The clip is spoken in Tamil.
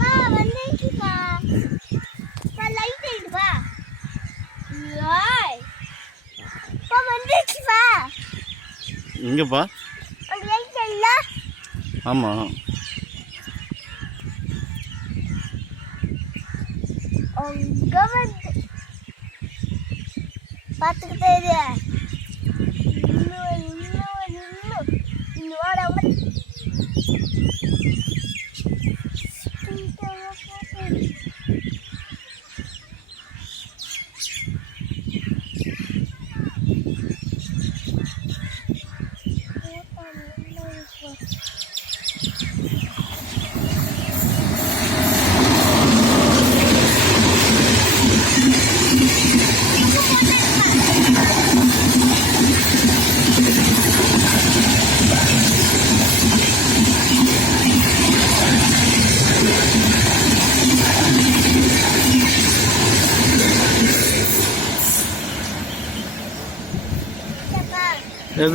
பா வந்துச்சுப்பா. பா லைட் எரியுதுப்பா. ஏய். பா வந்துச்சுப்பா. எங்கப்பா? அந்த லைட் எரியல. ஆமா. அங்க வந்து பார்த்துக்கிட்டே இரு.